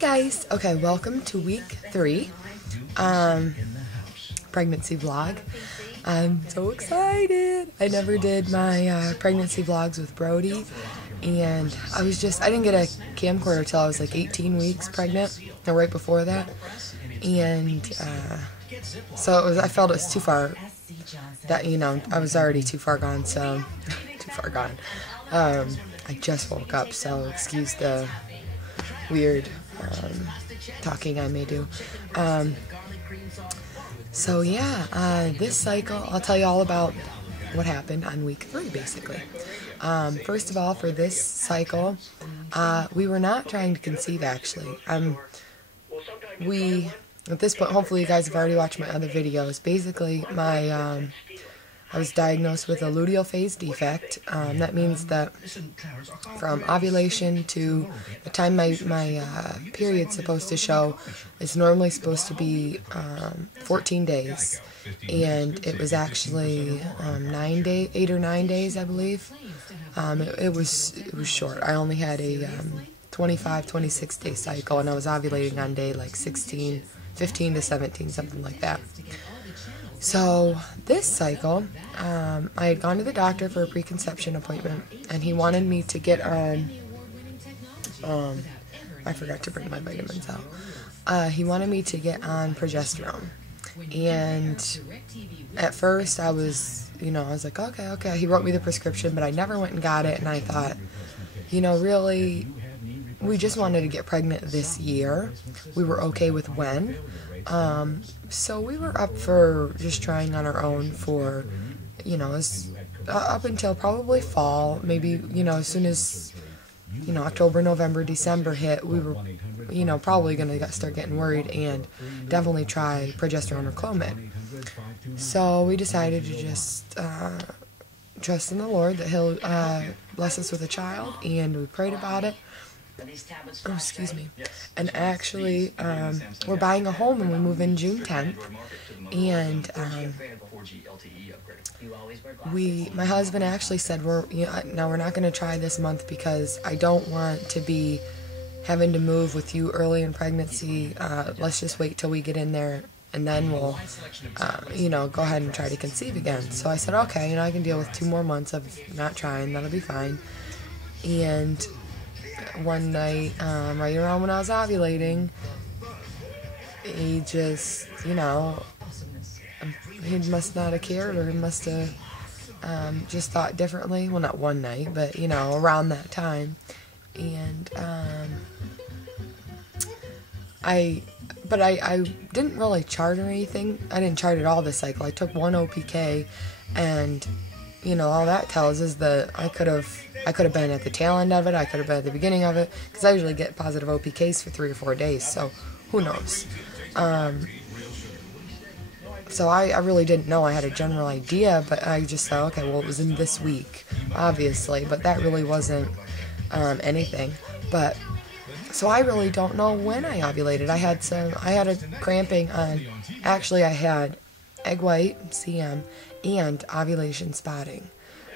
guys. Okay, welcome to week 3 pregnancy vlog. I'm so excited. I never did my pregnancy vlogs with Brody, and I didn't get a camcorder till I was like 18 weeks pregnant, or right before that, and so I felt it was too far, that, I was already too far gone, so, I just woke up, so excuse the weird talking I may do. So yeah, this cycle, I'll tell you all about what happened on week 3, basically. First of all, for this cycle, we were not trying to conceive, actually. At this point, hopefully you guys have already watched my other videos. Basically, I was diagnosed with a luteal phase defect. That means that from ovulation to the time my period's supposed to show, it's normally supposed to be 14 days, and it was actually 8 or 9 days, I believe. It was short. I only had a 25, 26 day cycle, and I was ovulating on day like 16, 15 to 17, something like that. So this cycle, I had gone to the doctor for a preconception appointment, and he wanted me to get on, I forgot to bring my vitamins out. He wanted me to get on progesterone. And at first I was, I was like, okay. He wrote me the prescription, but I never went and got it, and I thought, really, we just wanted to get pregnant this year. We were okay with when. So we were up for just trying on our own for, up until probably fall, maybe, as soon as, October, November, December hit, we were, probably going to start getting worried and definitely try progesterone or Clomid. So we decided to just trust in the Lord that He'll bless us with a child, and we prayed about it. Oh, excuse me. And actually, we're buying a home and we move in June 10th. And my husband actually said, we're not going to try this month because I don't want to be having to move with you early in pregnancy. Let's just wait till we get in there, and then we'll, go ahead and try to conceive again. So I said, okay, I can deal with 2 more months of not trying. That'll be fine. And one night, right around when I was ovulating, he just, he must not have cared, or he must have just thought differently. Well, not one night, but, around that time. And I didn't really chart or anything. I didn't chart at all this cycle. I took 1 OPK, and, all that tells is that I could have been at the tail end of it, I could have been at the beginning of it, because I usually get positive OPKs for 3 or 4 days, so who knows. So I really didn't know. I had a general idea, but I just thought, okay, well, it was in this week, obviously, but that really wasn't anything. But so I really don't know when I ovulated. I had a cramping on, actually I had egg white, CM, and ovulation spotting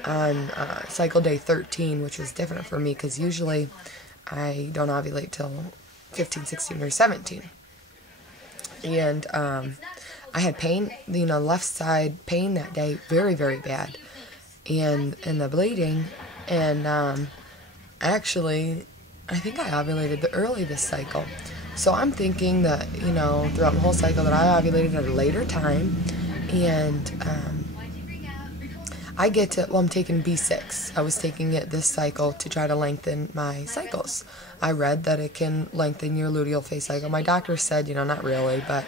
on cycle day 13, which was different for me because usually I don't ovulate till 15, 16, or 17. And I had pain, left side pain that day, very, very bad, and the bleeding, and actually, I think I ovulated early this cycle. So I'm thinking that, throughout the whole cycle that I ovulated at a later time, and I'm taking B6. I was taking it this cycle to try to lengthen my cycles. I read that it can lengthen your luteal phase cycle. My doctor said, not really, but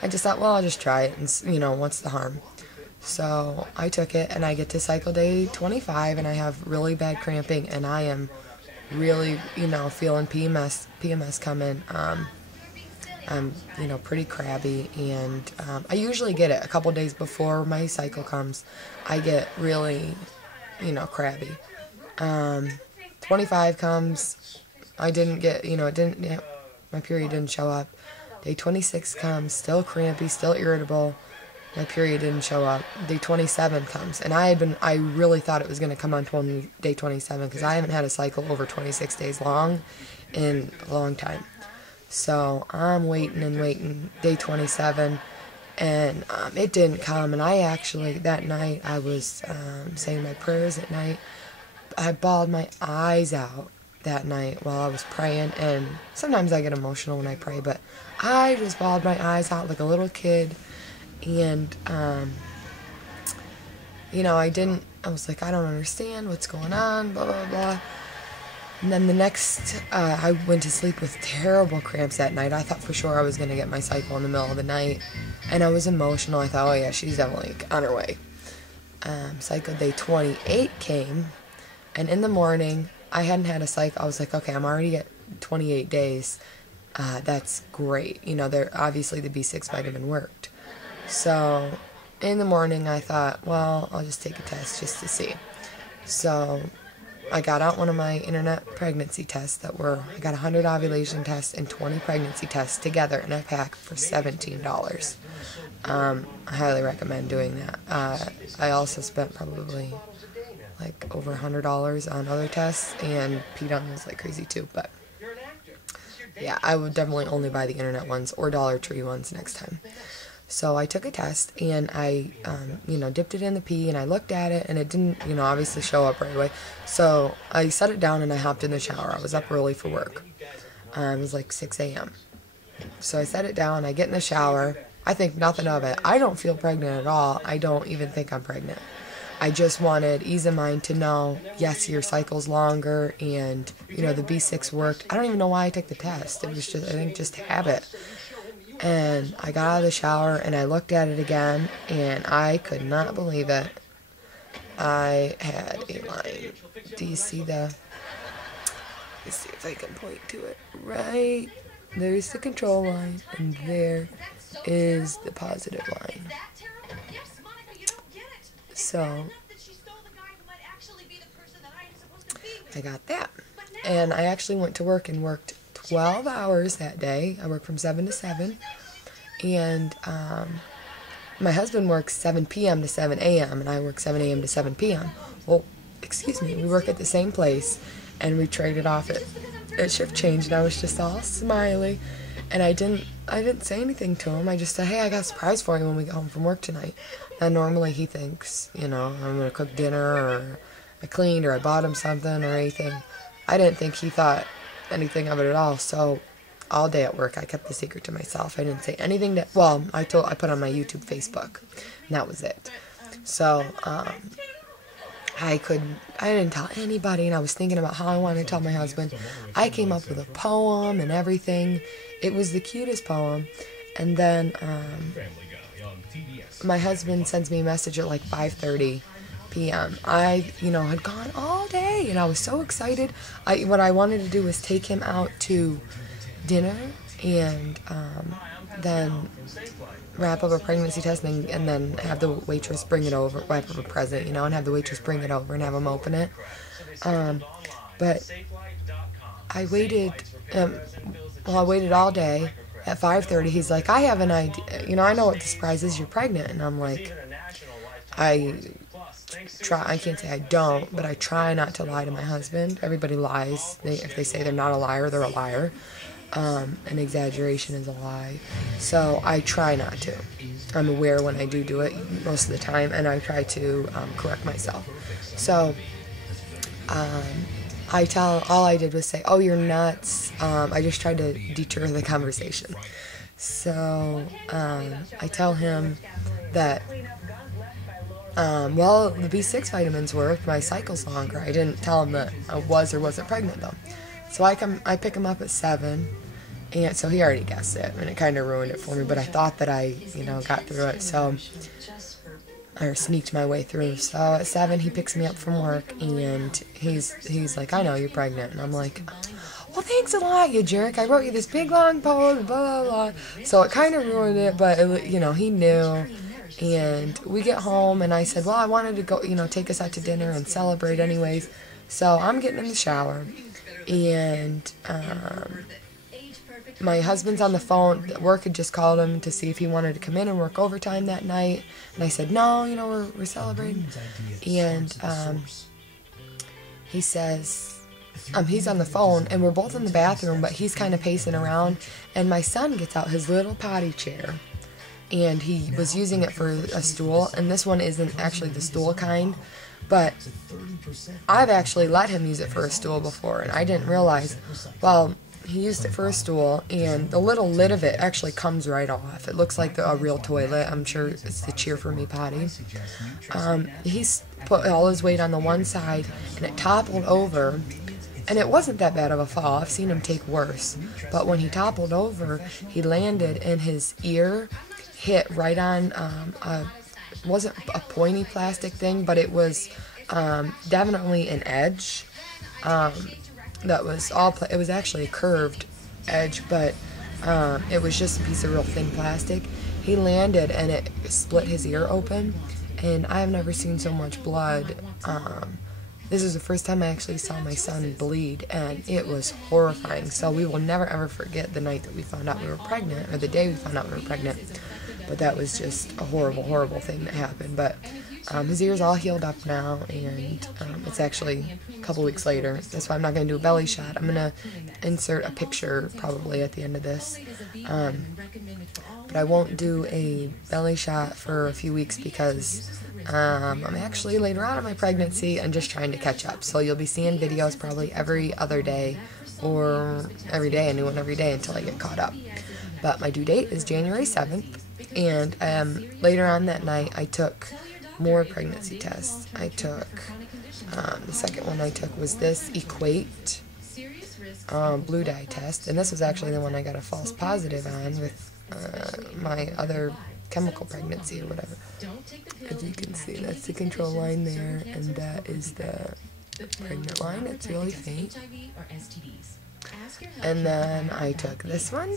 I just thought, well, I'll just try it, and, what's the harm? So I took it, and I get to cycle day 25, and I have really bad cramping, and I am really, feeling PMS coming. I'm, pretty crabby, and I usually get it a couple days before my cycle comes. I get really, crabby. 25 comes, I didn't get, my period didn't show up. Day 26 comes, still crampy, still irritable. My period didn't show up. Day 27 comes, and I really thought it was going to come on day 27 because I haven't had a cycle over 26 days long in a long time. So I'm waiting and waiting, day 27, and it didn't come. And I actually, that night, I was saying my prayers at night. I bawled my eyes out that night while I was praying, and sometimes I get emotional when I pray, but I just bawled my eyes out like a little kid. And you know, I was like, I don't understand what's going on, blah blah blah. And then the next, I went to sleep with terrible cramps that night. I thought for sure I was going to get my cycle in the middle of the night. And I was emotional. I thought, oh yeah, she's definitely on her way. Cycle day 28 came. And in the morning, I hadn't had a cycle. I was like, okay, I'm already at 28 days. That's great. You know, obviously the B6 vitamin worked. So in the morning, I thought, well, I'll just take a test just to see. So I got out one of my internet pregnancy tests I got 100 ovulation tests and 20 pregnancy tests together in a pack for $17. I highly recommend doing that. I also spent probably like over $100 on other tests, and peed on those like crazy too, but yeah, I would definitely only buy the internet ones or Dollar Tree ones next time. So I took a test, and I, dipped it in the pee, and I looked at it, and it didn't, obviously show up right away. So I set it down, and I hopped in the shower. I was up early for work. It was like 6 a.m. So I set it down, I get in the shower. I think nothing of it. I don't feel pregnant at all. I don't even think I'm pregnant. I just wanted ease of mind to know, yes, your cycle's longer, and, the B6 worked. I don't even know why I took the test. It was just, I think, just habit. And I got out of the shower, and I looked at it again, and I could not believe it. I had a line. Do you see let's see if I can point to it. Right, there's the control line, and there is the positive line. So I got that. And I actually went to work and worked 12 hours that day. I worked from 7 to 7. And my husband works 7 p.m. to 7 a.m. and I work 7 a.m. to 7 p.m. Well, excuse me, we work at the same place, and we traded off at shift change, and I was just all smiley. And I didn't say anything to him. I just said, hey, I got a surprise for you when we get home from work tonight. And normally he thinks, I'm going to cook dinner, or I cleaned, or I bought him something or anything. I didn't think he thought anything of it at all. So all day at work, I kept the secret to myself. I didn't say anything I put on my YouTube, Facebook, and that was it. So I didn't tell anybody, and I was thinking about how I wanted to tell my husband. I came up with a poem and everything. It was the cutest poem. And then my husband sends me a message at like 5:30 p.m. I, had gone all day, and I was so excited. What I wanted to do was take him out to dinner, and then wrap up a pregnancy test, and then have the waitress bring it over, wrap up a present, and have the waitress bring it over and have him open it. But I waited, I waited all day. At 5:30, he's like, I have an idea. I know what the surprise is. You're pregnant. And I'm like, I can't say I don't, but I try not to lie to my husband. Everybody lies. If they say they're not a liar, they're a liar. An exaggeration is a lie. So I try not to. I'm aware when I do it most of the time, and I try to correct myself. So all I did was say, oh, you're nuts. I just tried to deter the conversation. So I tell him that, well, the B6 vitamins worked, my cycle's longer. I didn't tell him that I was or wasn't pregnant, though. So I pick him up at 7, and so he already guessed it, and it kind of ruined it for me, but I thought that I, got through it, so I sneaked my way through. So at 7, he picks me up from work, and he's like, I know you're pregnant. And I'm like, well, thanks a lot, you jerk. I wrote you this big, long poem, blah, blah, blah. So it kind of ruined it, but, he knew. And we get home, and I said, well, I wanted to go, take us out to dinner and celebrate anyways. So I'm getting in the shower, and my husband's on the phone. Work had just called him to see if he wanted to come in and work overtime that night. And I said, no, we're celebrating. And he says, he's on the phone, and we're both in the bathroom, but he's kind of pacing around, and my son gets out his little potty chair, and he was using it for a stool, and this one isn't actually the stool kind, but I've actually let him use it for a stool before, and I didn't realize, well, he used it for a stool, and the little lid of it actually comes right off. It looks like a real toilet. I'm sure it's the Cheer For Me potty. He's put all his weight on the one side, and it toppled over, and it wasn't that bad of a fall. I've seen him take worse, but when he toppled over, he landed, and his ear hit right on it wasn't a pointy plastic thing, but it was definitely an edge. That was it was actually a curved edge, but it was just a piece of real thin plastic. He landed, and it split his ear open, and I have never seen so much blood. This is the first time I actually saw my son bleed, and it was horrifying. So we will never ever forget the night that we found out we were pregnant, or the day we found out we were pregnant. But that was just a horrible, horrible thing that happened. But his ear's all healed up now, and it's actually a couple weeks later. That's why I'm not going to do a belly shot. I'm going to insert a picture probably at the end of this. But I won't do a belly shot for a few weeks because I'm actually later on in my pregnancy and just trying to catch up. So you'll be seeing videos probably every other day, or every day, a new one every day until I get caught up. But my due date is January 7th. And later on that night, I took more pregnancy tests. I took, the second one I took was this Equate blue dye test. And this was actually the one I got a false positive on with my other chemical pregnancy or whatever. As you can see, that's the control line there, and that is the pregnant line. It's really faint. And then I took this one.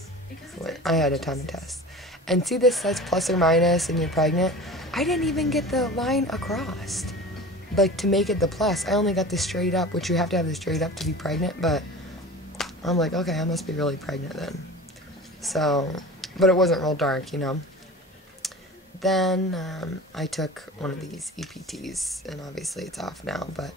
I had a ton of tests. And see, this says plus or minus and you're pregnant. I didn't even get the line across, like, to make it the plus. I only got the straight up, which you have to have the straight up to be pregnant, but I'm like, okay, I must be really pregnant then. So, but it wasn't real dark, you know. Then I took one of these EPTs, and obviously it's off now, but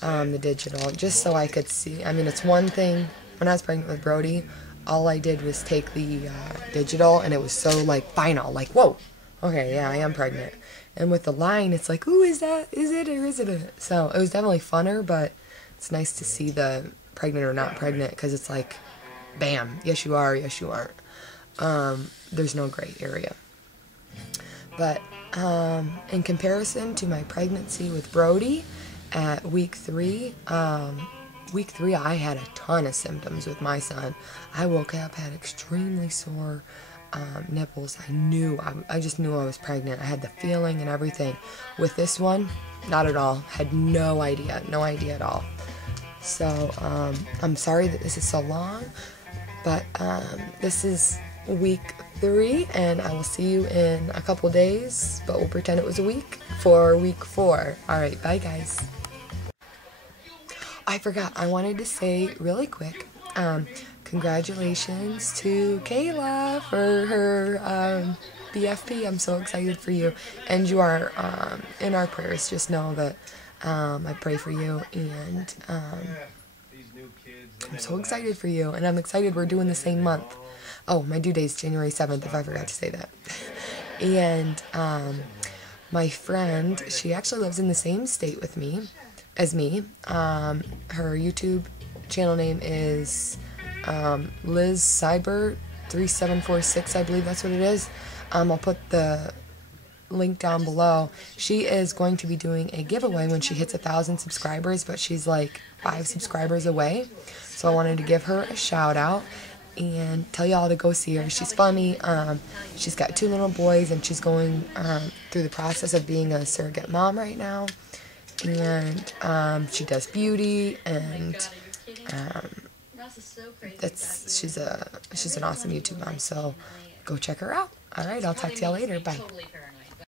the digital, just so I could see. I mean, it's one thing, when I was pregnant with Brody, all I did was take the digital, and it was so, like, final, like, whoa, okay, yeah, I am pregnant. And with the line, it's like, ooh, is it or isn't it? So it was definitely funner, but it's nice to see the pregnant or not pregnant, because it's like, bam, yes you are, yes you aren't. There's no gray area. But in comparison to my pregnancy with Brody at week 3, I had a ton of symptoms with my son. I woke up, had extremely sore nipples. I just knew I was pregnant. I had the feeling and everything. With this one, not at all. Had no idea at all. So I'm sorry that this is so long, but this is week 3, and I will see you in a couple days, but we'll pretend it was a week for week 4. Alright, bye guys. I forgot, I wanted to say really quick, congratulations to Kayla for her BFP. I'm so excited for you, and you are in our prayers. Just know that I pray for you, and I'm so excited for you, and I'm excited we're doing the same month. Oh, my due date is January 7th, if I forgot to say that. And my friend, she actually lives in the same state with me, as me. Her YouTube channel name is Liz Cyber 3746, I believe that's what it is. I'll put the link down below. She is going to be doing a giveaway when she hits 1,000 subscribers, but she's like 5 subscribers away. So I wanted to give her a shout out and tell y'all to go see her. She's funny. She's got 2 little boys, and she's going through the process of being a surrogate mom right now. And she does beauty, and she's an awesome YouTube mom. So go check her out. All right, I'll talk to y'all later. Bye.